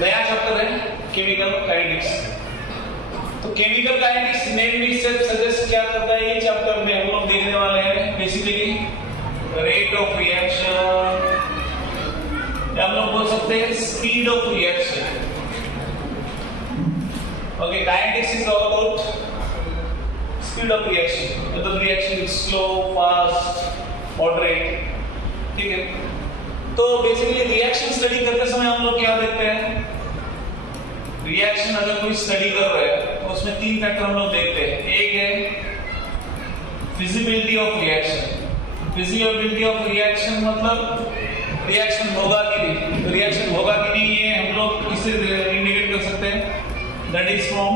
नया चैप्टर है chemical kinetics. तो केमिकल काइनेटिक्स मेनली सिर्फ सजेस्ट क्या करता है, ये चैप्टर में हम लोग देखने वाले हैं बेसिकली रेट ऑफ रिएक्शन, या हम लोग बोल सकते हैं speed of reaction. Okay, kinetics is all about speed of reaction, मतलब reaction is slow, fast, moderate. ठीक है, तो बेसिकली रिएक्शन स्टडी करते समय हम लोग क्या देखते हैं, रिएक्शन अगर कोई स्टडी कर रहे हैं तो उसमें 3 फैक्टर हम लोग देखते हैं। एक है feasibility of reaction. Feasibility of reaction मतलब रिएक्शन होगा कि नहीं, तो रिएक्शन होगा कि नहीं ये हम लोग किससे इंडिकेट कर सकते हैं, that is from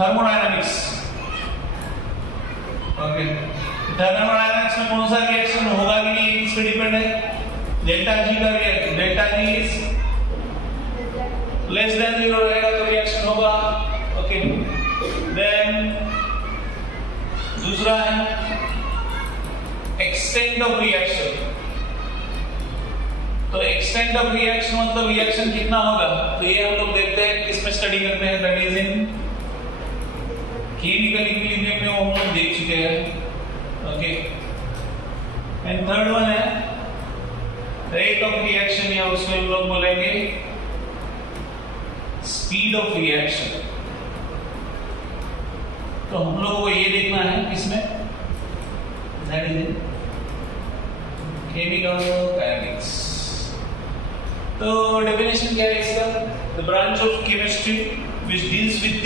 thermodynamics. Okay, thermodynamics में कौन सा रिएक्शन होगा कि नहीं इस पे डिपेंड है, डेल्टा जी का reaction, delta G is less than 0 रहेगा तो रिएक्शन होगा। ओके, देन दूसरा है एक्सटेंट ऑफ रिएक्शन। तो एक्सटेंट ऑफ रिएक्शन मतलब रिएक्शन कितना होगा, तो ये हम लोग देखते हैं किसमें स्टडी करते हैं, that is in chemical equilibrium में, वो हम लोग देख चुके हैं। ओके, एंड थर्ड वन है रेट ऑफ रिएक्शन, या उसमें हम लोग बोलेंगे स्पीड ऑफ रिएक्शन। तो हम लोगों को ये देखना है किसमें, that is in chemical kinetics. तो डेफिनेशन क्या है इसका, the branch of chemistry which deals with the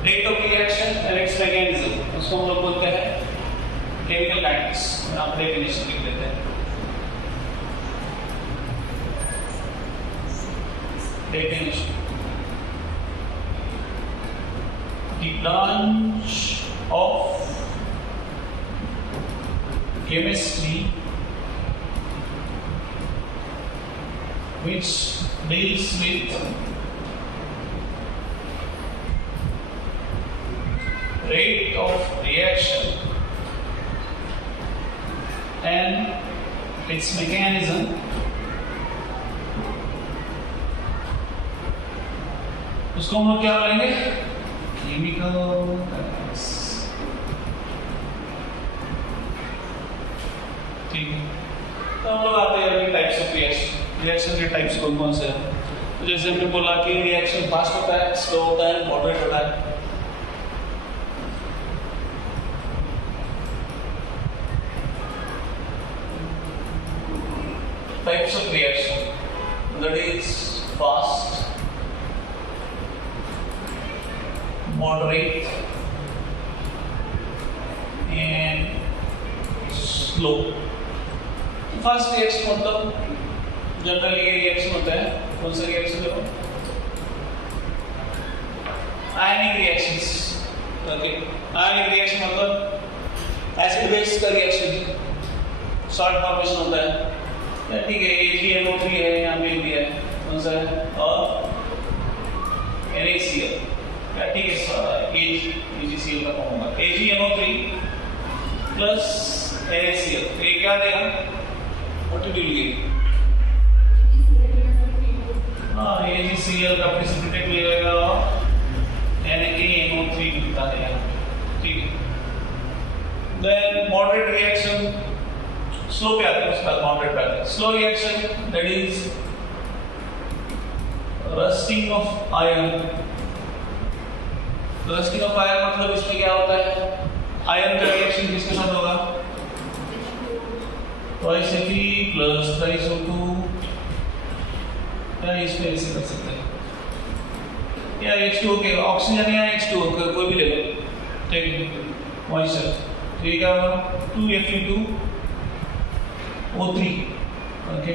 rate of reaction and it's mechanism, उसको हम लोग बोलते हैं केमिकल काइनेटिक्स। आप डेफिनेशन लिख लेते हैं, definition. The branch of chemistry which deals with rate of reaction and its mechanism उसको हम लोग क्या बोलेंगे, केमिकल काइनेटिक्स। ठीक है, तो हम लोग आते हैं अभी टाइप्स ऑफ रिएक्शन। रिएक्शन के टाइप्स कौन कौन से हैं, तो जैसे हमने बोला कि रिएक्शन फास्ट होता है, स्लो होता है, मॉडरेट होता है। Types of reaction, that is fast, moderate and slow। First reaction मतलब जनरली ये रिएक्शन होता है, कौन सा रिएक्शन देखो, आयनिक रिएक्शंस। ओके, आयनिक रिएक्शन मतलब एसिड बेस का रिएक्शन, सॉल्ट फॉर्मेशन होता है। ठीक है, AgNO3 है, यहाँ पे दिया है कौन सा है, और NaCl। ठीक है, AgCl का फॉर्म होगा AgNO3 प्लस NaCl। तो ये क्या देगा, व्हाट विल गिव, हाँ AgCl का प्रेसिपिटेट मिलेगा और NaNO3 मिलता है। ठीक है, देन मॉडरेट रिएक्शन, स्लो पे आते हैं, उसका मॉडरेट पे आते हैं। Slow reaction that is rusting of iron. Rusting of iron मतलब इसमें क्या होता है, आयरन का रिएक्शन किसके साथ होगा, Fe प्लस SO2, या इसमें ऐसे कर सकते हैं, या H2O के ऑक्सीजन या H2O कोई भी ले लो। ठीक है, मॉइस्चर, तो ये क्या होगा 2Fe2O3। ओके,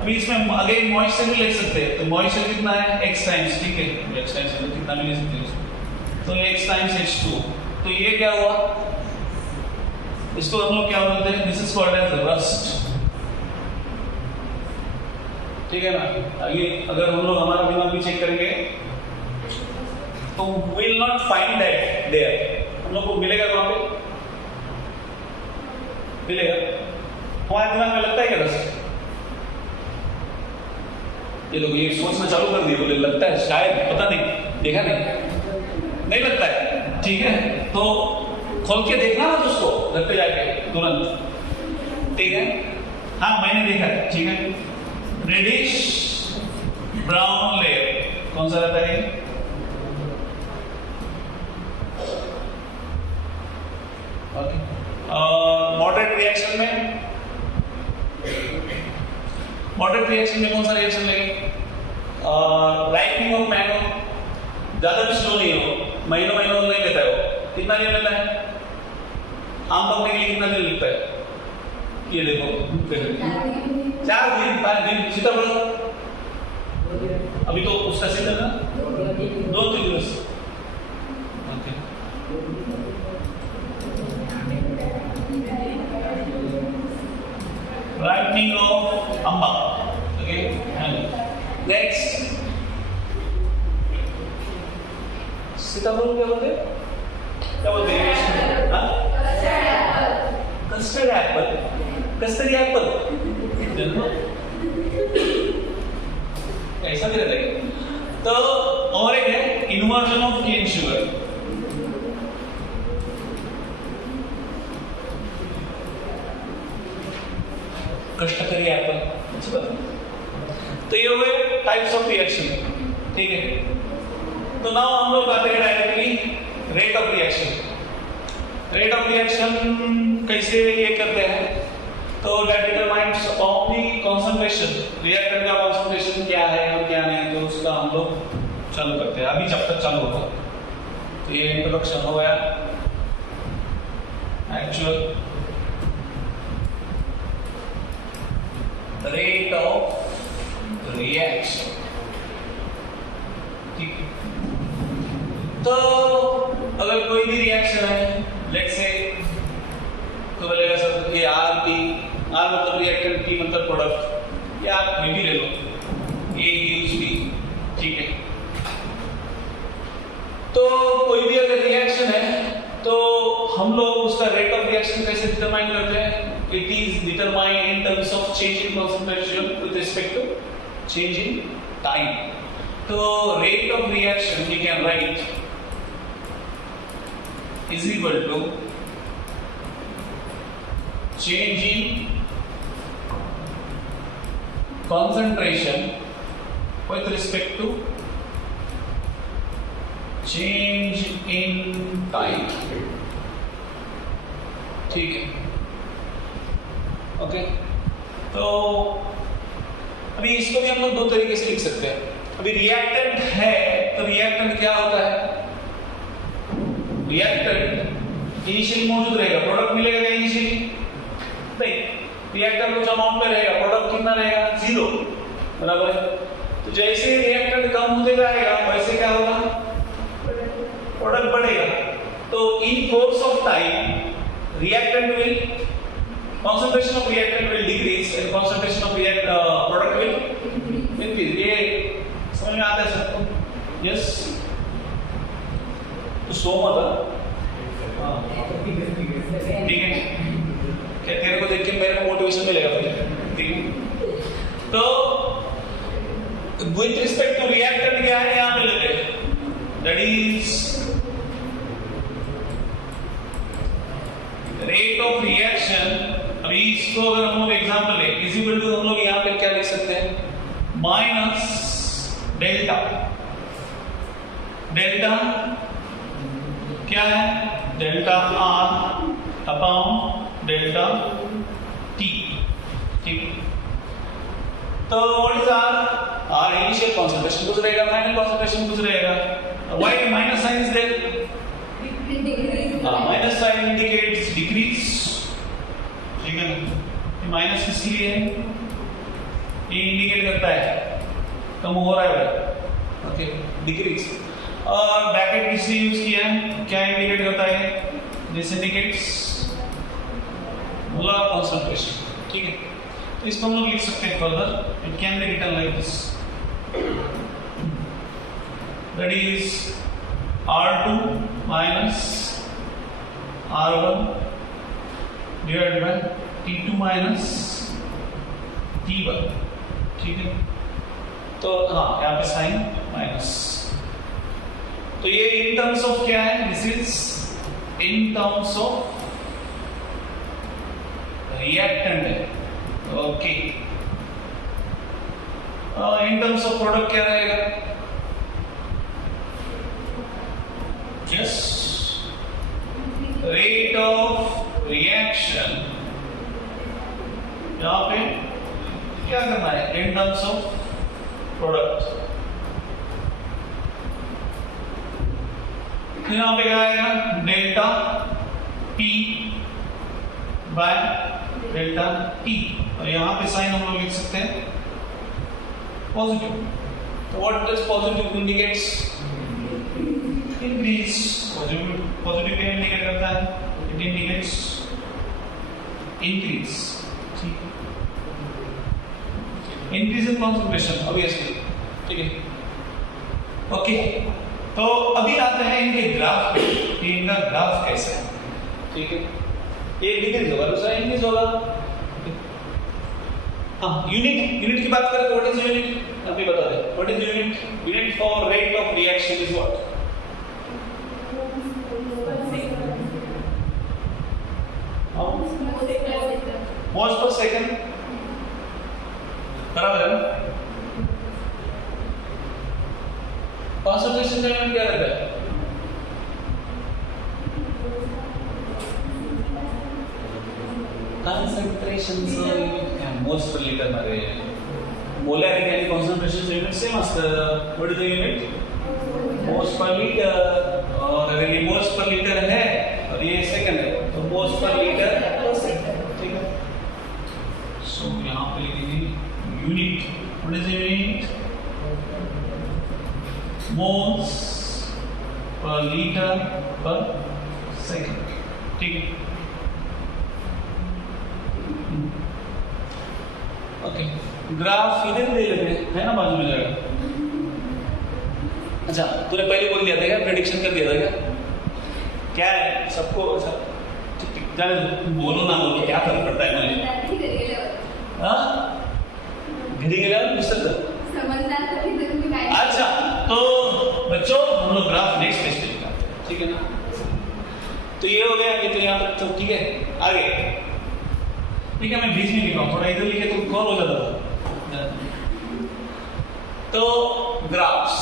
अभी इसमें अगेन मॉइस्चर भी ले सकते हैं, तो मॉइस्चर कितना है x टाइम्स। ठीक है, x टाइम्स तो कितना भी ले सकते हैं, तो x टाइम्स H2O। तो ये क्या हुआ, इसको हम लोग क्या बोलते हैं, this is called as rust. ठीक है ना, आगे अगर हम लोग हमारा दिमाग भी चेक करेंगे तो will not find that there, हम लोग को मिलेगा कहां पे, मिलेगा हमारे दिमाग में लगता है क्या रस्ट, ये लोग ये सोचना चालू कर दिए, बोले लगता है शायद, पता नहीं, देखा नहीं लगता है, ठीक है। तो खोल के देखना ना उसको घर पे जाके तुरंत, ठीक है। हाँ मैंने देखा है, ठीक है। रेडिश ब्राउन लेयर कौन सा रहता है? ओके। मॉडरेट रिएक्शन में, मॉडरेट रिएक्शन में कौन सा रिएक्शन लेंगे? राइपनिंग ऑफ मैंगो, ज्यादा भी स्लो नहीं हो, महीनों नहीं लेता है वो। कितना दिन लेता है? आम पकने के लिए कितना दिन लगता है? ये देखो 4 दिन 5 दिन। सीताफल अभी तो उसका सीजन है, 2-3 दिन। Okay. Ripening of amba. Okay. And next. सीताफल क्या बोलते हैं? क्या बोलते हैं? हाँ? Custard Apple. Custard Apple. ऐसा भी रहता है। तो और एक है इन्वर्जन ऑफ केन शुगर। कष्टकरी एप्पल। तो ये हुए टाइप्स ऑफ रिएक्शन, ठीक है। तो नाउ हम लोग आते हैं directly rate of reaction. Rate of reaction कैसे ये करते हैं? तो that determines upon the concentration, reactant का कंसंट्रेशन क्या है और क्या नहीं, तो उसका हम लोग चालू करते हैं अभी, जब तक चालू होगा। तो ये इंट्रोडक्शन हो गया। एक्चुअल रेट ऑफ रिएक्शन, ठीक है। तो अगर कोई भी रिएक्शन है, लेट्स से तो बोलेगा सर ये आर मतलब रिएक्टेंट, पी मतलब प्रोडक्ट, या आप कोई भी ले लो, ए यूज बी, ठीक है। तो कोई भी अगर रिएक्शन है तो हम लोग उसका रेट ऑफ रिएक्शन कैसे डिटरमाइन करते हैं? It is determined in terms of change in concentration with respect to change in time. So rate of reaction we can write is equal to change in concentration with respect to change in time, ठीक है। Okay. तो अभी इसको भी हम लोग 2 तरीके से लिख सकते हैं। अभी रिएक्टेंट है तो रिएक्टेंट क्या होता है? रिएक्टेंट इनिशियली मौजूद रहेगा, प्रोडक्ट मिलेगा क्या इनिशियली? नहीं, रिएक्टेंट कुछ अमाउंट पे रहेगा, प्रोडक्ट कितना रहेगा? 0, बराबर है। तो जैसे रिएक्टेंट कम होते जाएगा वैसे क्या होगा? प्रोडक्ट बढ़ेगा। तो in course of time reactant will, concentration of reactant will decrease and concentration of product will increase. ये समझ में आता है सबको? Yes. तो सो मतलब ठीक है, क्या तेरे को देख के मेरे को मोटिवेशन मिलेगा मुझे, ठीक है। तो with respect to reactant क्या है यहाँ पे लेते हैं? That is rate of reaction। अभी इसको अगर हम लोग एग्जाम्पल ले, इक्वल टू हम लोग यहाँ पे क्या लिख सकते हैं? Minus delta. डेल्टा क्या है? Delta R upon delta T, ठीक। तो what is R initial concentration कुछ रहेगा, फाइनल कॉन्सेंट्रेशन कुछ रहेगा। Why minus sign is there? Minus sign indicates decrease, ठीक है ना। माइनस इसलिए है, ये इंडिकेट करता है कम हो रहा है भाई, ओके, डिक्रीज। और ब्रैकेट किसलिए यूज किया है? क्या इंडिकेट करता है? दिस इंडिकेट्स मोलर कॉन्सेंट्रेशन, ठीक है। तो इसको हम लोग लिख सकते हैं further, it can be written like this, that is R2 minus R1 divided by T2 minus T1, ठीक है। तो हाँ यहाँ पे साइन माइनस, तो ये इन टर्म्स ऑफ क्या है, this is in terms of reactant है, okay. In terms of product क्या रहेगा, जस्ट रेट ऑफ रिएक्शन, यहां पे क्या करना है, इन टर्म्स ऑफ प्रोडक्ट, यहां पे क्या आएगा, delta P by delta T, और यहां पे साइन हम लोग लिख सकते हैं पॉजिटिव, तो what does positive indicates, increase, positive क्या इंडिकेट करता है, इट इंडिकेट्स इंक्रीज, ठीक है, इंक्रीज इन कॉन्सेंट्रेशन ऑब्वियसली, ठीक है, ओके। तो अभी आते हैं इनके ग्राफ पे, कि इनका ग्राफ कैसा है, ठीक है, एक डिक्रीज होगा दूसरा इंक्रीज होगा। हाँ, यूनिट की बात करें तो व्हाट इज यूनिट, अभी बता दे, what is unit for rate of reaction is what, moles per second, बराबर है ना, कॉन्सेंट्रेशन का यूनिट क्या रहता है, कॉन्सेंट्रेशन मोल्स पर लीटर मध्ये मोलॅरिटी आणि कॉन्सेंट्रेशन यूनिट सेम असतं, what is the unit, moles per litre, और अगर ये मोल्स पर लीटर है और ये सेकंड है तो moles per litre per second, ठीक है। सो यहाँ पे लिखेंगे unit, what is the unit, moles per litre per second, ठीक है, ओके। ग्राफ इधर दे लेते हैं ना, बाजू में जाएगा। अच्छा, तूने पहले बोल दिया था क्या, प्रेडिक्शन कर दिया था क्या है सबको, जाने बोलो ना बोलो क्या फर्क पड़ता है मुझे, हाँ घड़ी के लेवल पुस्तक, अच्छा। तो बच्चों हम लोग ग्राफ नेक्स्ट पेज पे लिखा, ठीक है ना, तो ये हो गया, ये तो यहाँ तक, तो ठीक है, आगे ठीक है, मैं बीच में लिखा हूँ, थोड़ा इधर लिखे तो कौन हो जाता था, तो graphs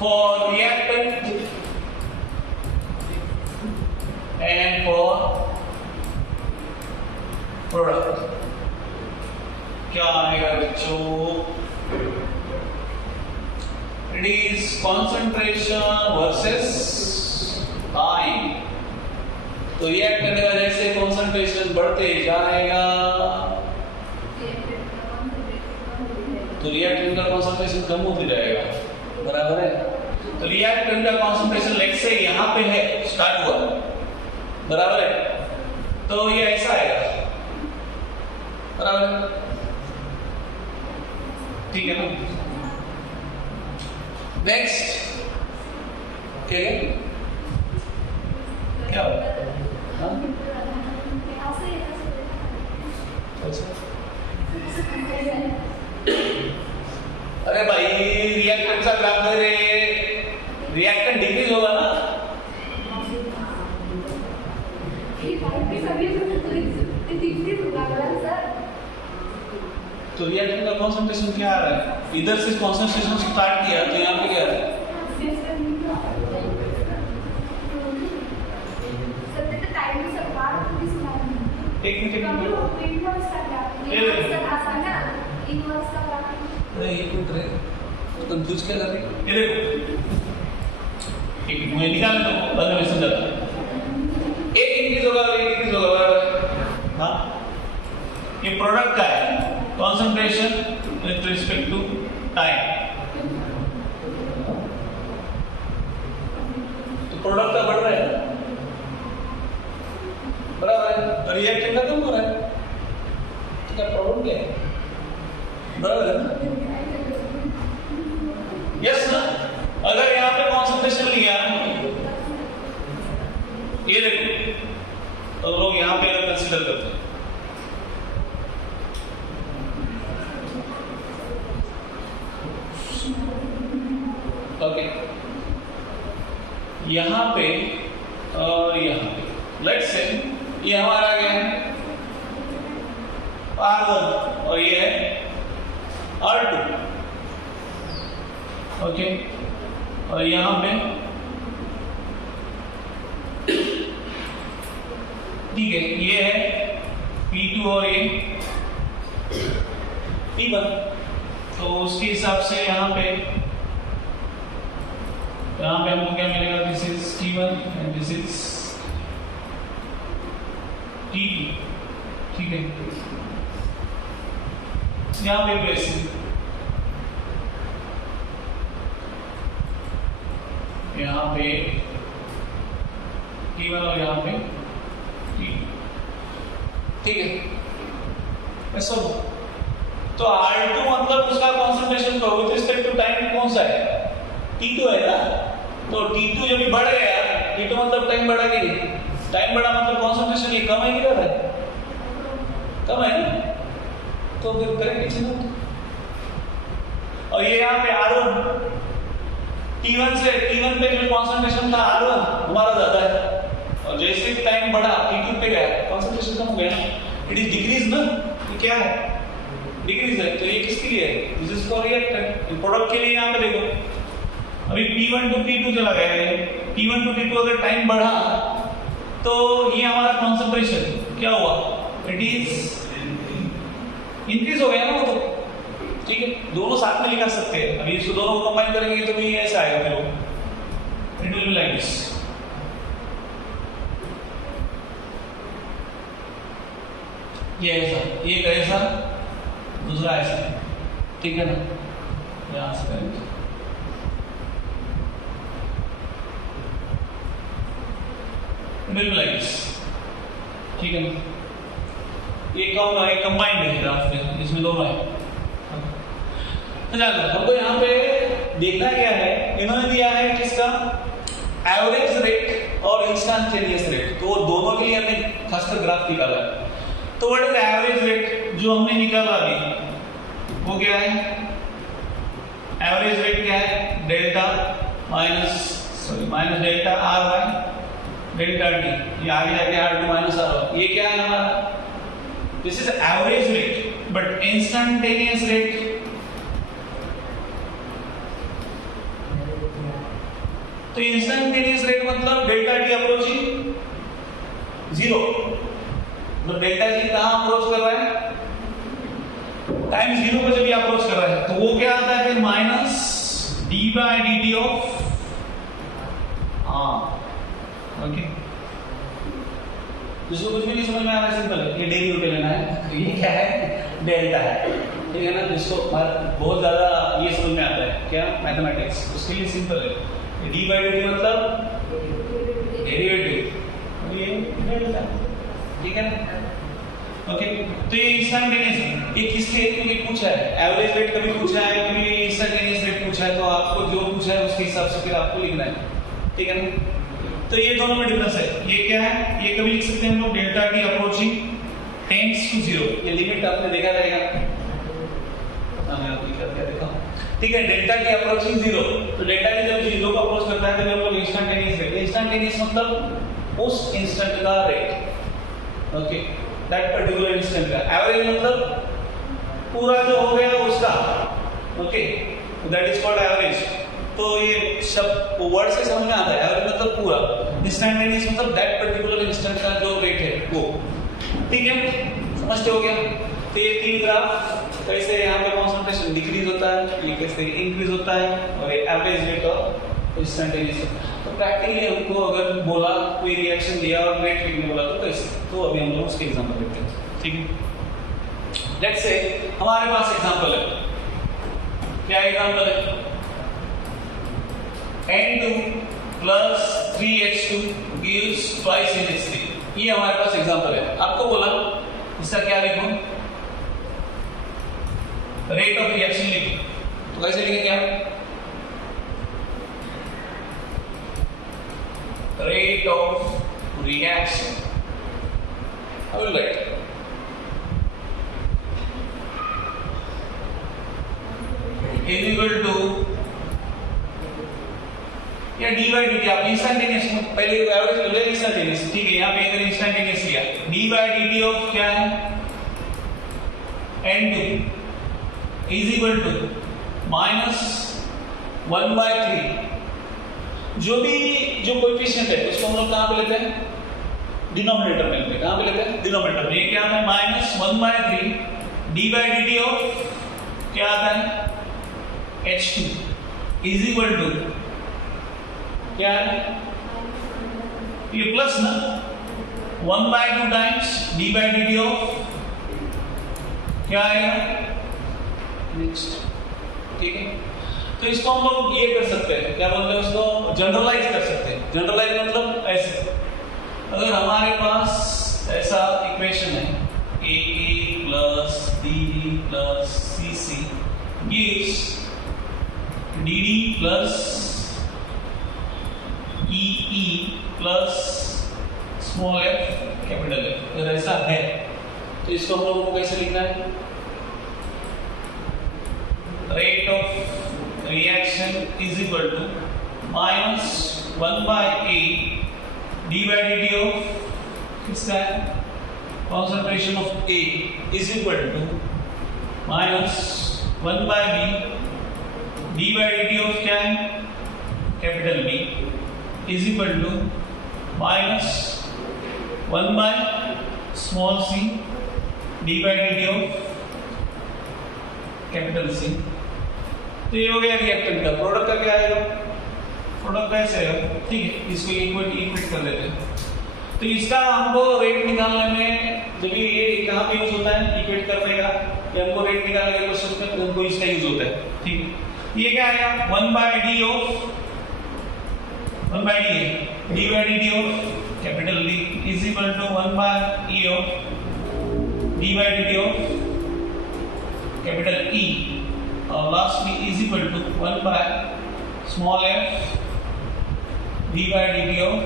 for reactant and for product क्या आएगा बच्चों, it is concentration versus time, तो रिएक्ट करने का जैसे कॉन्सेंट्रेशन बढ़ते जाएगा तो रिएक्टेंट का कॉन्सेंट्रेशन कम होते जाएगा, बराबर है। तो रिएक्टेंट का कॉन्सेंट्रेशन लेट्स से यहाँ पे है, स्टार्ट हुआ, बराबर है, तो ये ऐसा आएगा, बराबर है, ठीक है ना। नेक्स्ट क्या अरे भाई रिएक्टेंट का ग्राफ है, रिएक्टेंट डिक्रीज होगा ना, तो रिएक्टेंट का कॉन्सेंट्रेशन क्या आ रहा है, इधर से कॉन्सेंट्रेशन स्टार्ट किया तो यहाँ पे क्या है, एक मिनट कंफ्यूज क्या कर रही, ये देखो एक मुझे निकालने दो, बाद में समझाता हूँ, एक इंक्रीज होगा और एक डिक्रीज होगा, बराबर, हाँ, ये प्रोडक्ट का है concentration with respect to time, तो प्रोडक्ट का बढ़ रहा है, बराबर है, और रिएक्टेंट का कम हो रहा है, तो क्या प्रॉब्लम क्या है, बराबर है ना, यस ना। अगर यहाँ पे कॉन्सेंट्रेशन लिया, ये देखो, तो लोग यहाँ पे कंसीडर करते हैं, यहाँ पे और यहाँ पे लेट्स से ये हमारा क्या है R1 और ये है R2, ओके, और यहाँ पे ठीक है ये है P2 और ये P1। तो उसके हिसाब से यहाँ पे हमको क्या मिलेगा, this is T1 and this is T2, ठीक है। यहाँ पे प्लेसिंग यहाँ पे T1 और यहाँ पे T2, ठीक है। ऐसा तो R2 मतलब उसका कॉन्सेंट्रेशन तो विद रिस्पेक्ट टू टाइम कौन सा है, T2 है ना। तो T2 जब भी बढ़ गया, T2 मतलब टाइम बढ़ा कि नहीं, टाइम बढ़ा मतलब कॉन्सेंट्रेशन ये कम है कि ज्यादा है, कम है ना, तो फिर करेंगे चलो। और ये यहाँ पे R1 T1 पे जो कॉन्सेंट्रेशन था R1 हमारा ज्यादा है, और जैसे टाइम बढ़ा T2 पे गया कॉन्सेंट्रेशन कम हो गया, इट इज डिक्रीज ना, ये क्या है डिक्रीज है। तो ये किसके लिए है, this is for reactant, product के लिए। यहाँ पे देखो अभी P1 to P2 चला गया है, P1 to P2 अगर टाइम बढ़ा तो ये हमारा कॉन्सेंट्रेशन क्या हुआ, इट इज इंक्रीज हो गया ना वो, तो ठीक है। दोनों साथ में लिखा सकते हैं, अभी इसको दोनों को कंबाइन करेंगे तो भी ऐसा आएगा, फिर it will be like this. ये ऐसा, एक ऐसा, दूसरा ऐसा, ठीक है ना, यहां से करेंगे। बिल्कुल लाइक दिस, ठीक है ना। ये कंबाइंड है ग्राफ में, इसमें दोनों है। चलो हमको यहाँ पे देखना क्या है, इन्होंने दिया है किसका एवरेज रेट और इंस्टेंटेनियस रेट, तो दोनों के लिए हमने खासकर ग्राफ निकाला है। तो व्हाट इज एवरेज रेट जो हमने निकाला अभी, वो क्या है, एवरेज रेट क्या है, delta minus delta R by delta T, ये आगे जाके R2 माइनस R1, ये क्या है हमारा, this is average rate. But instantaneous rate, तो इंस्टेंटेनियस रेट मतलब डेल्टा टी अप्रोचिंग 0, तो डेल्टा टी कहां अप्रोच कर रहा है, टाइम 0 पर जब ये अप्रोच कर रहा है, तो वो क्या आता है फिर minus D by D T of okay. जिसको कुछ भी नहीं समझ में आ रहा है, सिंपल है, ये डेरिवेटिव लेना है, ये क्या है, डेल्टा है, ठीक है ना। जिसको बहुत ज्यादा ये समझ में आता है क्या, मैथमेटिक्स, उसके लिए सिंपल है, डी बाय डी टी मतलब डेरिवेटिव, ये डेल्टा, ठीक है ना, ओके। तो ये इंस्टेंटेनियस, ये किसके, क्योंकि पूछा है एवरेज रेट कभी पूछा है, कभी इंस्टेंटेनियस रेट पूछा है, तो आपको जो पूछा है उसके हिसाब से फिर आपको लिखना है, ठीक है ना। तो ये दोनों में डिफरेंस है, ये क्या है, ये कभी लिख सकते हैं हम लोग delta T approaching tends to 0, ये लिमिट आपने देखा रहेगा, मैं आपको क्या देखा, ठीक है। डेल्टा टी अप्रोचिंग 0, तो डेल्टा टी जब 0 को अप्रोच करता है तो हम लोग इंस्टेंटेनियस रेट, इंस्टेंटेनियस मतलब उस इंस्टेंट का rate, okay, that particular instant का। एवरेज मतलब पूरा जो हो गया उसका, okay, that is called average. तो ये सब वर्ड से समझ में आता है, एवरेज मतलब पूरा, इंस्टेंटेनियस मतलब दैट पर्टिकुलर इंस्टेंट का जो रेट है वो, ठीक है, समझते हो गया। तो ये तीन ग्राफ कैसे यहाँ पे कॉन्सेंट्रेशन डिक्रीज होता है, ये कैसे इंक्रीज होता है, और ये एवरेज रेट और इंस्टेंटेनियस। तो प्रैक्टिकली हमको अगर बोला कोई रिएक्शन दिया और रेट लिखने बोला तो कैसे, तो अभी हम लोग उसके एग्जांपल देखते हैं, ठीक है। लेट्स से हमारे पास एग्जांपल है, क्या एग्जांपल है, N2 plus 3H2 gives twice NH3, ये हमारे पास एग्जांपल है। आपको बोला इसका क्या लिखूं, रेट ऑफ रिएक्शन लिखो, तो कैसे लिखेंगे, क्या rate of reaction, I will write is equal to, ये क्या डी बाई डी टी आप इंस्टेंटेनियस पहले एवरेज ले लिया इंस्टेंटेनियस, ठीक है। यहाँ पे अगर इंस्टेंटेनियस लिया D by D T of क्या है n2 is equal to minus 1/3। जो कोएफिशिएंट है उसको हम लोग कहाँ पे लेते हैं, डिनोमिनेटर में लेते हैं। कहाँ पे लेते हैं, डिनोमिनेटर में। ये क्या आता है minus 1/3 D by D T of क्या आता है h2 इज इक्वल टू क्या है ये प्लस ना 1/2 times D by D T of क्या आएगा नेक्स्ट, ठीक है। तो इसको हम लोग ये कर सकते हैं, क्या बोलते हैं उसको, जनरलाइज कर सकते हैं। जनरलाइज मतलब ऐसे, अगर हमारे पास ऐसा इक्वेशन है A plus D D plus C C gives D D plus E plus small F capital F, अगर ऐसा है तो इसको हम लोगों को कैसे लिखना है, rate of reaction is equal to minus 1/a D by D T of किसका है, concentration of A is equal to minus 1/b D by D T of क्या है capital B is equal to minus 1/स्मॉल c D by D T of capital C। तो ये हो गया reactant का। प्रोडक्ट का क्या आएगा, प्रोडक्ट का ऐसे है, ठीक है। इसको इक्वेट कर लेते हैं। तो इसका हमको रेट निकालने में जब ये कहाँ पे यूज होता है, इक्वेट करने का, या हमको रेट निकालने के क्वेश्चन में हमको इसका यूज होता है, ठीक है। ये क्या आएगा 1/d ऑफ 1/d है D by D T of capital D is equal to 1/e of D by D T of capital E, और लास्ट में इज इक्वल टू 1/स्मॉल f D by D T of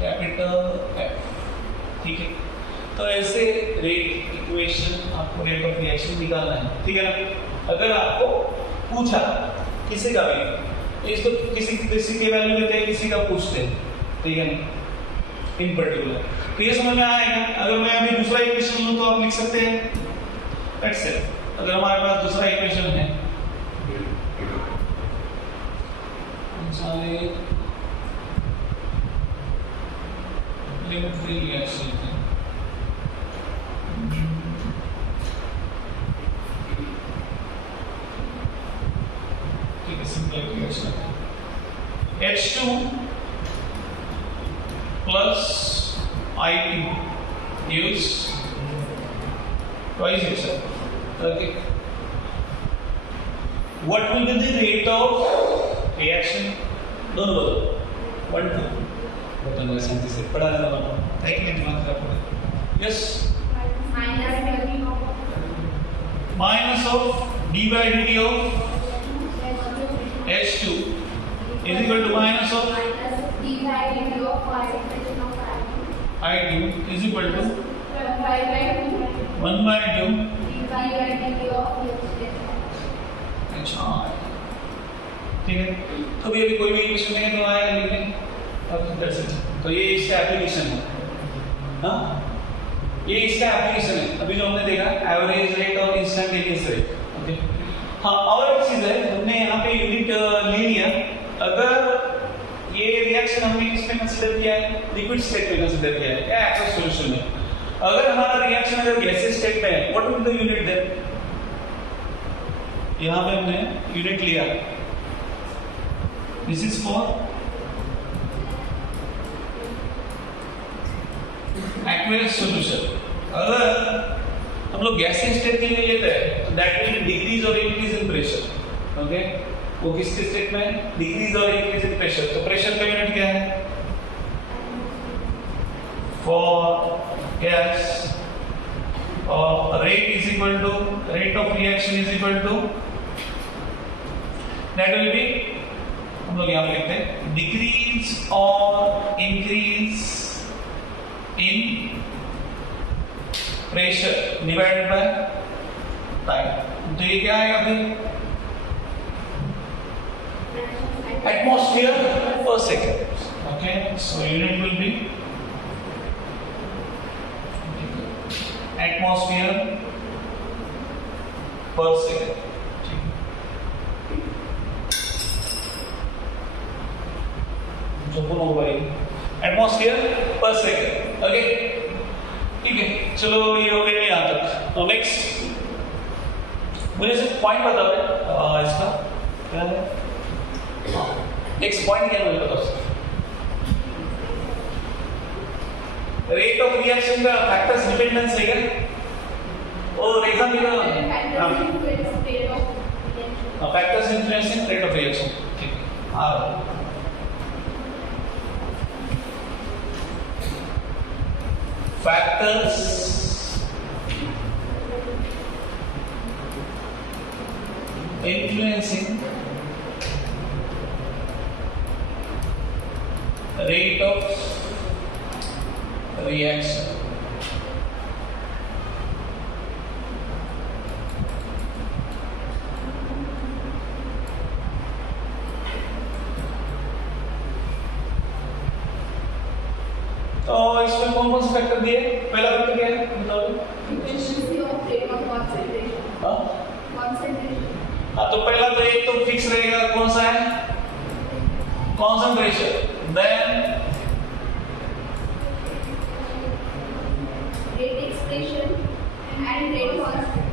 capital F, ठीक है। तो ऐसे rate equation आपको rate of reaction निकालना है, ठीक है ना। अगर आपको पूछा किसी का भी, इसको किसी के वैल्यू देते हैं, किसी का पूछते हैं, ठीक है ना, इन पर्टिकुलर, तो ये समझ में आएगा। अगर मैं अभी दूसरा इक्वेशन लूं तो आप लिख सकते हैं लेट्स से, अगर हमारे पास दूसरा इक्वेशन है लिमिट फ्री रिएक्शन, ठीक है, simple reaction H2 plus I2 gives twice H2, okay. What will be the rate of reaction, दोनों बोलो 1 2 बताना शांति से पढ़ा लेना वाला एक मिनट दिमाग खराब हो, yes minus of d by dt of H2 is equal to minus of d by dt of I2 is equal to 1 by 1/2 d by dt of अच्छा, ठीक है। तो अभी कोई भी इक्वेशन नहीं है तो आएगा लिखने, अब दरअसल तो ये इसका एप्लीकेशन है, हाँ ये इसका एप्लीकेशन है। अभी जो हमने देखा एवरेज रेट और इंस्टेंटेनियस रेट, ओके। हाँ और एक चीज है, हमने यहाँ पे यूनिट ले लिया, अगर ये रिएक्शन हमने किसमें कंसीडर किया है, लिक्विड स्टेट में कंसीडर किया है या एक्वस सॉल्यूशन में। अगर हमारा रिएक्शन अगर गैसियस स्टेट में है, what will the unit then, यहाँ पे हमने यूनिट लिया, this is for aqueous solution. अगर हम लोग गैसियस स्टेट के लिए लेते हैं तो दैट विल डिक्रीज और इंक्रीज इन प्रेशर, ओके। वो किसके स्टेट में, डिक्रीज और इंक्रीज इन प्रेशर। तो प्रेशर का यूनिट क्या है फॉर गैस, और rate is equal to rate of reaction is equal to that will be, हम लोग यहां पे लिखते हैं डिक्रीज और increase in pressure divided by time. तो ये क्या आएगा फिर atmosphere per second. Okay, so unit will be atmosphere per second. जो बोलो भाई एटमॉस्फेयर पर सेकेंड. ओके ठीक है, चलो ये हो गया यहाँ तक. तो नेक्स्ट मुझे सिर्फ पॉइंट बता दे इसका क्या है. नेक्स्ट पॉइंट क्या है मुझे बताओ. रेट ऑफ रिएक्शन का फैक्टर्स डिपेंडेंस है क्या? और exam factors influencing rate of reaction. ठीक है, factors influencing rate of reaction. तो इसमें कौन कौन से फैक्टर दिए? पहला फैक्टर क्या है बताओ. Efficiency of rate of concentration. हाँ Concentration. हाँ, तो पहला तो एक तो फिक्स रहेगा, कौन सा है? Concentration. Then Rate expression and rate constant.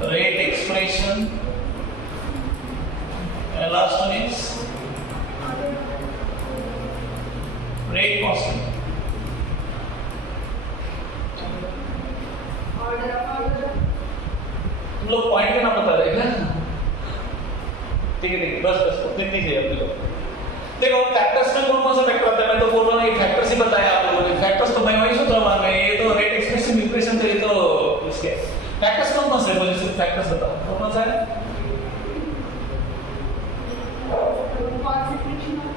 rate expression, and last one is rate constant. Order of order. तुम लोग पॉइंट के नाम बता रहे हैं क्या? ठीक है, बस बस उतनी नहीं चाहिए अपने लोग. देखो फैक्टर्स में कौन कौन सा फैक्टर आता है? मैं तो बोल रहा हूँ ये फैक्टर्स ही बताया आप लोगों ने. फैक्टर्स तो मैं वही सूत्र मान रहे हैं. ये तो रेट एक्सप्रेशन इक्वेशन थे, तो इसके फैक्टर्स कौन कौन से हैं? मुझे सिर्फ फैक्टर्स बताओ कौन कौन सा है. Concentration of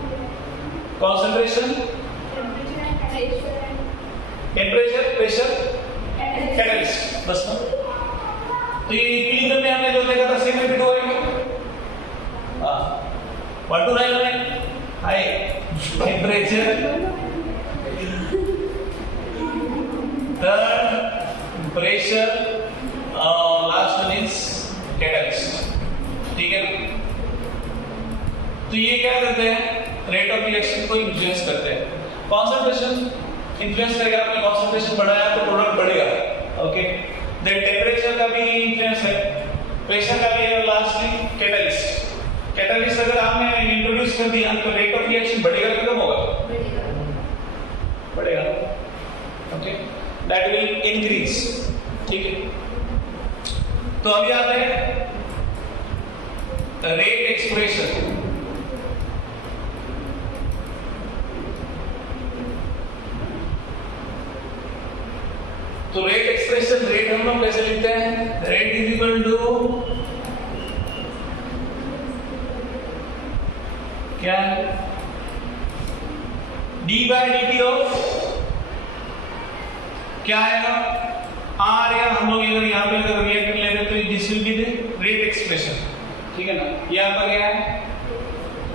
concentration, temperature and pressure temperature, pressure, and catalyst. बस ना. तो ये इक्विलिब्रियम में हमने जो देखा था सेम रिपीट होएगा. हाँ, व्हाट टू राइट में high temperature, third pressure, last one is catalyst. ठीक है ना. तो ये क्या करते हैं? रेट ऑफ रिएक्शन को इन्फ्लुएंस करते हैं. कॉन्सेंट्रेशन इन्फ्लुएंस करेगा. आपने कॉन्सेंट्रेशन बढ़ाया तो प्रोडक्ट बढ़ेगा. ओके, देन टेम्परेचर का भी इन्फ्लुएंस है, प्रेशर का भी है, लास्टली कैटलिस्ट. कैटलिस्ट अगर आपने इंट्रोड्यूस कर दिया तो रेट ऑफ रिएक्शन बढ़ेगा कि कम होगा? बढ़ेगा. Okay, that will increase. ठीक है, तो अभी आते हैं रेट एक्सप्रेशन. तो रेट एक्सप्रेशन, रेट हम लोग कैसे लिखते हैं? रेट इज इक्वल टू क्या है? D by D T of क्या आएगा? आर. या हम लोग अगर यहाँ पे अगर रिएक्टेंट ले रहे तो this will be the rate expression. ठीक है ना. यहाँ पर क्या है?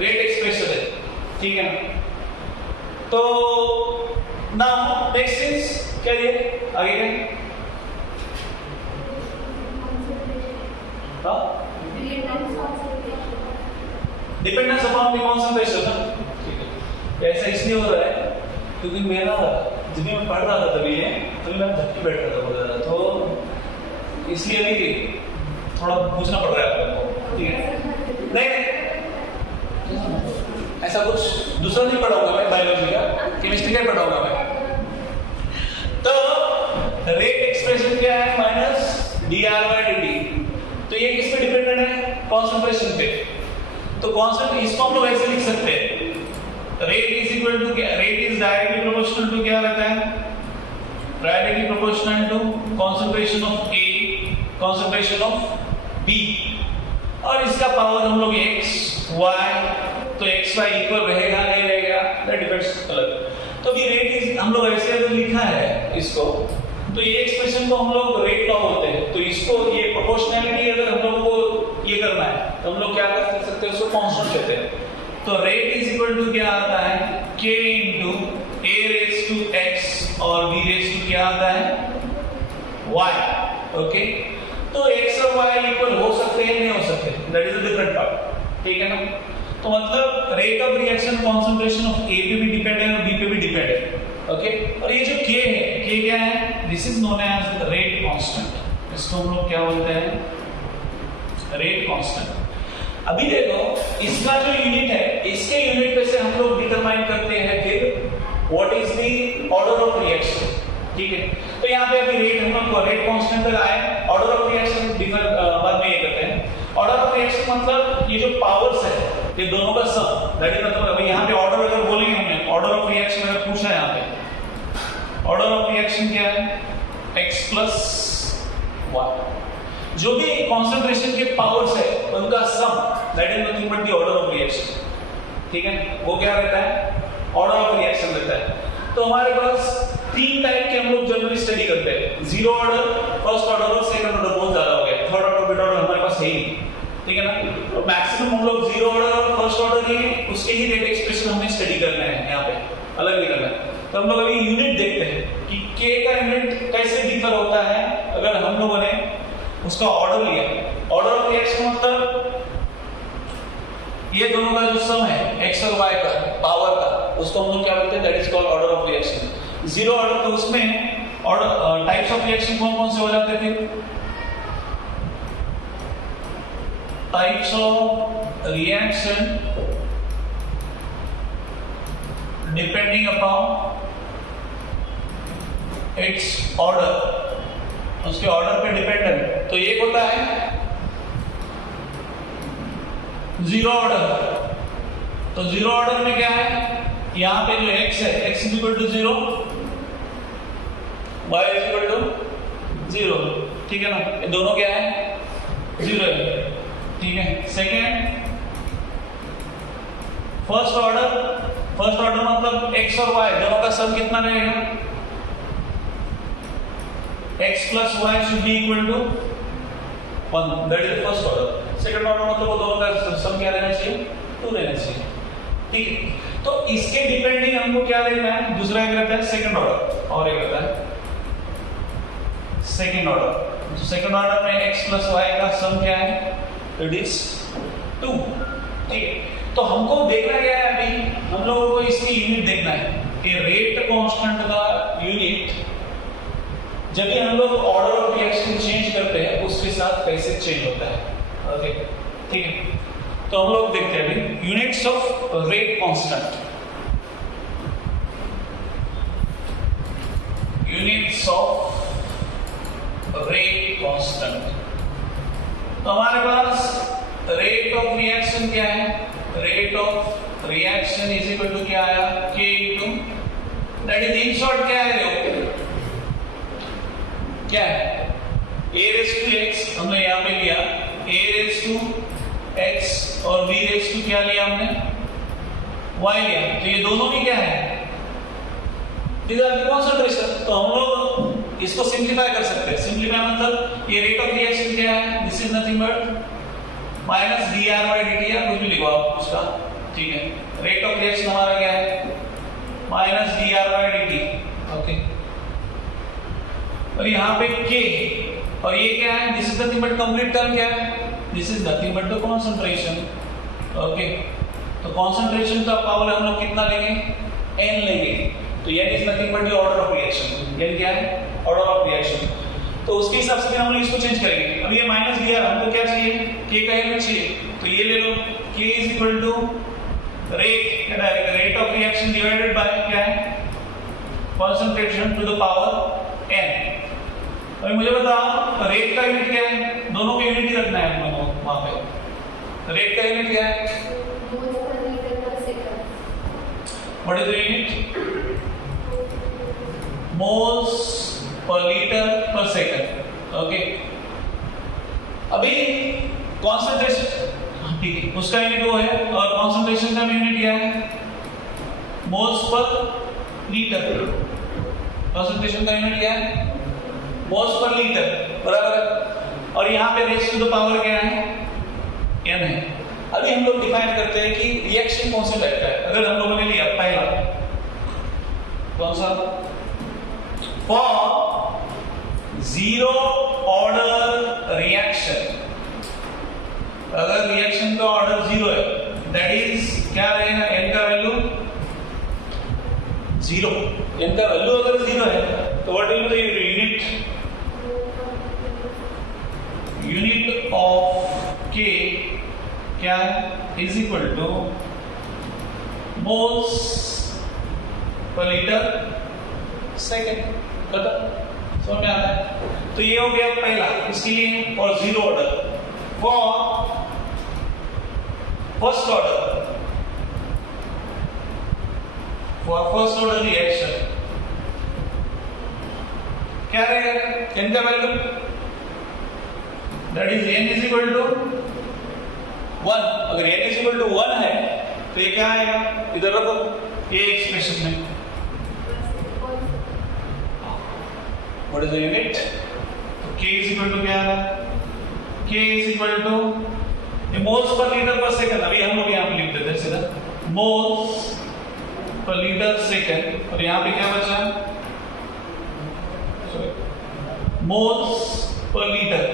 रेट एक्सप्रेशन है. ठीक है ना. तो नाउ नेक्स्ट इज क्या दिए आगे क्या? हाँ, डिपेंडेंस अपॉन द कॉन्सेंट्रेशन. ठीक है, ऐसा इसलिए हो रहा है क्योंकि मेरा जब भी मैं पढ़ रहा था तभी मैं झपकी बैठ रहा था बहुत ज़्यादा, तो इसलिए भी थोड़ा पूछना पड़ रहा है आपको. ठीक है, नहीं ऐसा कुछ दूसरा नहीं पढ़ाऊंगा मैं, बायोलॉजी का केमिस्ट्री का पढ़ाऊंगा मैं. तो रेट एक्सप्रेशन क्या है? Minus D R by D T. तो ये किस पे डिपेंडेंट है? कॉन्सेंट्रेशन पे. तो कॉन्सेंट्रेशन इसको हम लोग ऐसे लिख सकते हैं, रेट इज इक्वल टू क्या? Rate is directly proportional to क्या रहता है? Directly proportional to concentration of A, concentration of B. और इसका पावर हम लोग x, y, तो x y इक्वल रहेगा नहीं रहेगा, दैट डिपेंड्स अलग. तो भी रेट इज हम लोग ऐसे अगर लिखा है इसको, तो ये एक्सप्रेशन को हम लोग रेट लॉ बोलते हैं. तो इसको ये प्रोपोर्शनैलिटी अगर हम लोग को ये करना है तो हम लोग क्या कर सकते हैं, उसको कांस्टेंट कहते हैं। तो रेट इज इक्वल टू क्या आता है, k into a raise to x और b रेज टू क्या आता है, y। ओके, तो x और y इक्वल हो सकते हैं, नहीं हो सकते, that is a different part, ठीक है ना। तो मतलब rate of reaction concentration of a पे भी डिपेंड है और b पे भी डिपेंड है। ओके, और ये जो k है, k क्या है, this is known as rate constant, इसको हम लोग क्या बोलते हैं, रेट कांस्टेंट। अभी देखो इसका जो यूनिट है, इसके यूनिट पे से हम लोग डिटरमाइन करते हैं फिर what is the order of reaction, ठीक है। तो यहाँ पे अभी रेट हम लोग रेट कांस्टेंट तक आए, ऑर्डर ऑफ रिएक्शन डिफर बाद में ये करते हैं। ऑर्डर ऑफ रिएक्शन मतलब ये जो पावर्स है ये दोनों का सम, दैट इज मतलब अभी यहाँ पे ऑर्डर अगर बोलेंगे हमने, ऑर्डर ऑफ रिएक्शन अगर पूछा है यहाँ पे, ऑर्डर ऑफ रिएक्शन क्या है, x प्लस y, जो भी कंसंट्रेशन के पावर्स है उनका sum, that is nothing but the order of reaction, ठीक है। वो क्या रहता है, ऑर्डर ऑफ रिएक्शन रहता है। तो हमारे पास तीन टाइप के हम लोग जनरली स्टडी करते हैं, जीरो ऑर्डर, फर्स्ट ऑर्डर और सेकंड ऑर्डर, बहुत ज्यादा हो गया, थर्ड ऑर्डर बिट ऑर्डर हमारे पास है ही, ठीक है ना। तो मैक्सिमम हम लोग जीरो ऑर्डर और फर्स्ट ऑर्डर ही उसके ही रेट एक्सप्रेशन हमें स्टडी करना है, यहाँ पे अलग नहीं करना है। तो हम लोग अभी यूनिट देखते हैं कि k का यूनिट कैसे डिफर होता है अगर हम लोगों ने उसका ऑर्डर लिया। ऑर्डर ऑफ रिएक्शन मतलब ये दोनों का जो सम है x और y का पावर का, उसको हम लोग क्या बोलते हैं, that is called order of reaction. Zero order, तो उसमें ऑर्डर टाइप्स ऑफ रिएक्शन कौन कौन से हो जाते हैं, फिर types of reaction depending upon its order, उसके ऑर्डर पे डिपेंडेंट। तो एक होता है जीरो ऑर्डर, तो जीरो ऑर्डर में क्या है, यहां पे जो x है, x is equal to 0, y is equal to 0, ठीक है ना, ये दोनों क्या है, 0 है, ठीक है। सेकेंड फर्स्ट ऑर्डर मतलब x और y दोनों का सम कितना रहेगा, x plus y should be equal to 1, that is the first order। Second order मतलब वो दोनों का सम क्या रहना चाहिए, 2 रहना चाहिए, ठीक है। तो इसके डिपेंडिंग हमको क्या देखना है, दूसरा एक रहता है सेकंड ऑर्डर और एक रहता है सेकंड ऑर्डर। तो सेकंड ऑर्डर में x plus y का सम क्या है, इट इज 2, ठीक है। तो हमको देखना क्या है, अभी हम लोगों को इसकी यूनिट देखना है कि रेट कांस्टेंट का यूनिट जब भी हम लोग ऑर्डर ऑफ रिएक्शन चेंज करते हैं उसके साथ कैसे चेंज होता है, ओके, ठीक है। तो हम लोग देखते हैं अभी units of rate constant, units of rate constant. तो हमारे पास रेट ऑफ रिएक्शन क्या है, rate of reaction is equal to क्या आया, k into, that is in short क्या है, देखो क्या है, a रेज टू x हमने यहाँ पे लिया, a रेज टू x और b रेज टू क्या लिया हमने, y लिया। तो ये दोनों भी क्या है, these are the concentration। तो हम लोग इसको सिंप्लीफाई कर सकते हैं। सिंप्लीफाई मतलब ये रेट ऑफ रिएक्शन क्या है, this is nothing but minus dr/dt या कुछ भी लिखो आप उसका, ठीक है। रेट ऑफ रिएक्शन हमारा क्या है, माइनस dr/dt, ओके। और यहाँ पे k, और ये क्या है, this is nothing but complete term क्या है, this is nothing but the concentration, okay. तो कंसंट्रेशन का पावर हम लोग कितना लेंगे, n लेंगे। तो n is nothing but the order of reaction, n क्या है, ऑर्डर ऑफ रिएक्शन। तो उसके हिसाब से हम लोग इसको चेंज करेंगे। अब ये माइनस dr हमको क्या चाहिए, k का यूनिट चाहिए, तो ये ले लो, k is equal to rate of reaction divided by क्या है, concentration to the power n। अभी मुझे बताओ रेट का यूनिट क्या है, दोनों के यूनिट ही रखना है हम लोगों को वहां पे। रेट का यूनिट क्या है, what is the unit, moles per litre per second, okay. अभी कंसंट्रेशन, ठीक है, उसका यूनिट वो है, और कंसंट्रेशन का यूनिट क्या है, मोल्स पर लीटर। कंसंट्रेशन का यूनिट क्या है, मोल्स पर लीटर, बराबर है। और यहाँ पे रेज टू द पावर क्या है, n है। अभी हम लोग डिफाइन करते हैं कि रिएक्शन कौन से टाइप का है। अगर हम लोगों ने लिया पहला कौन सा, फॉर जीरो ऑर्डर रिएक्शन, अगर रिएक्शन का ऑर्डर जीरो है दैट इज क्या रहेगा, n का वैल्यू जीरो। n का वैल्यू अगर जीरो है तो what will be the unit of k क्या is equal to moles per litre second. खत्म, समझ में आता है। तो ये हो गया पहला, इसके लिए और zero order for first order, for first order reaction क्या रहेगा, n का value that is n is equal to 1। अगर n इज इक्वल टू 1 है तो ये क्या आएगा, इधर रखो ये एक्सप्रेशन में what is the unit, k is equal to क्या है, k is equal to moles per litre per second. अभी हम लोग यहाँ पे लिख देते हैं सीधा मोल्स पर लीटर सेकंड, और यहाँ पे क्या बचा, मोल्स पर लीटर।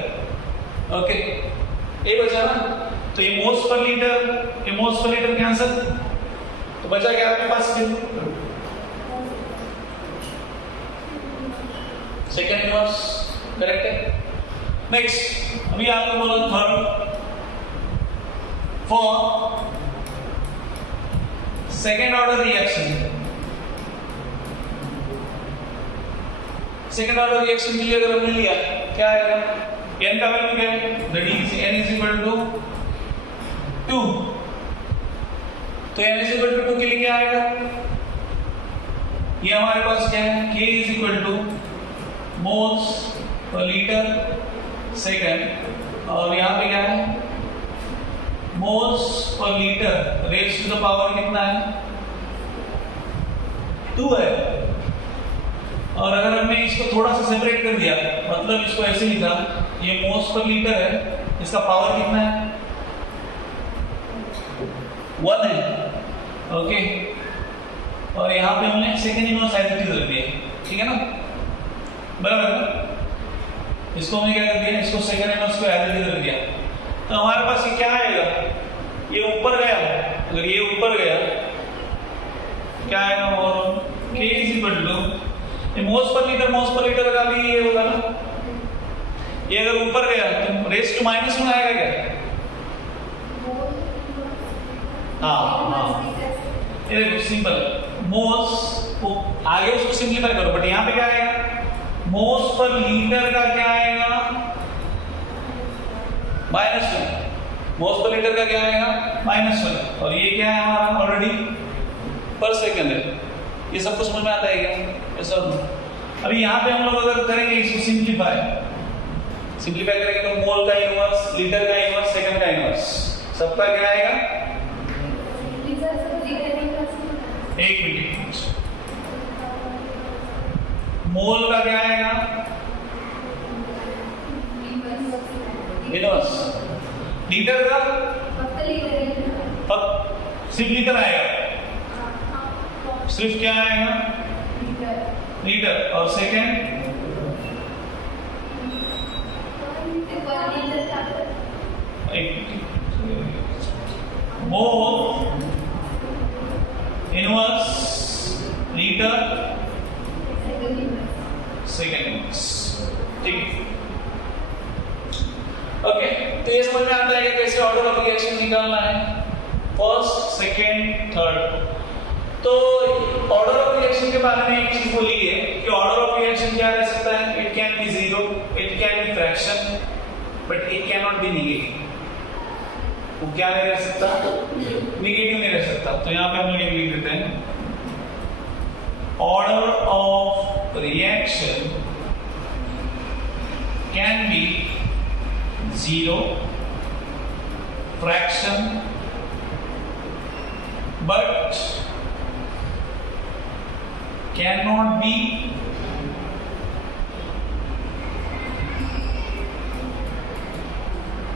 ओके, ये बचा ना, तो ये मोल्स पर लीटर, ये मोल्स पर लीटर कैंसिल, तो बचा क्या आपके पास सेकंड इनवर्स, करेक्ट है। नेक्स्ट अभी आपको बोला third, for second order reaction, second order reaction के लिए अगर हमने लिया क्या आएगा, n का वैल्यू क्या है, that is n is equal to 2। तो n इज इक्वल टू 2 के लिए क्या आएगा, ये हमारे पास क्या है, k is equal to moles per litre second, और यहाँ पे क्या है moles per litre raise to the power कितना है, 2 है। और अगर हमने इसको थोड़ा सा सेपरेट कर दिया, मतलब इसको ऐसे लिखा, ये मोल्स पर लीटर है, इसका पावर कितना है, 1 है। ओके, और यहाँ पे हमने second inverse as it is रख दिया, ठीक है ना, बराबर। इसको हमने क्या कर दिया, इसको सेकेंड इनवर्स को एज इट इज रख दिया, तो हमारे पास ये क्या आएगा, ये ऊपर गया, अगर ये ऊपर गया क्या आएगा, और k इज इक्वल टू ये मोल्स पर लीटर का भी ये होगा ना, ये अगर ऊपर गया तो रेज़ टू -1 आएगा क्या, हाँ, ये देखो सिंपल, मोल्स को आगे उसको सिंपलीफाई करो, बट यहाँ पे क्या आएगा, मोल्स पर लीटर का क्या आएगा, -1, मोल्स पर लीटर का क्या आएगा, -1, और ये क्या है हमारा ऑलरेडी पर सेकंड है। ये सबको समझ में आता है क्या, ऐसा। अभी यहाँ पे हम लोग अगर करेंगे इसको सिंपलीफाई करेंगे तो मोल का इनवर्स, लीटर का इनवर्स, सेकंड का इनवर्स, सबका क्या आएगा, एक मिनट, मोल का क्या आएगा, इनवर्स, लीटर का सिर्फ लीटर आएगा, सिर्फ क्या आएगा, लीटर, और second mole inverse litre second inverse, ठीक। ओके, तो ये समझ में आता है कि कैसे ऑर्डर ऑफ रिएक्शन निकालना है, फर्स्ट, सेकेंड, थर्ड। तो ऑर्डर ऑफ रिएक्शन के बारे में एक चीज बोली है कि ऑर्डर ऑफ रिएक्शन क्या रह सकता है, it can B 0, it can B fraction, but it can not be negative. वो क्या नहीं रह सकता, नेगेटिव नहीं रह सकता। तो यहाँ पे हम लोग लिख देते हैं, order of reaction can be 0, fraction, but cannot be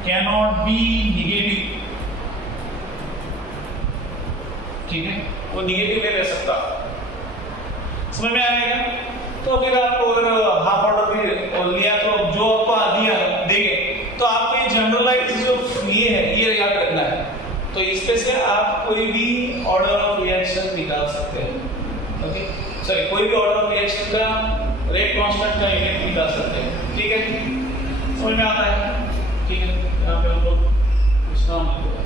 cannot be negative, ठीक है, वो निगेटिव नहीं रह सकता। समझ में आएगा? तो फिर आपको अगर हाफ ऑर्डर भी लिया तो जो आपको दिया देंगे तो आपको ये जनरलाइज जो ये है ये याद रखना है। तो इसमें से आप कोई भी ऑर्डर ऑफ रिएक्शन निकाल सकते हैं। ओके, सॉरी, कोई भी ऑर्डर ऑफ रिएक्शन का रेट कांस्टेंट का यूनिट निकाल सकते हैं। ठीक है, समझ में आता है? ठीक है, यहाँ पे हम लोग कुछ नाम लिखते हैं।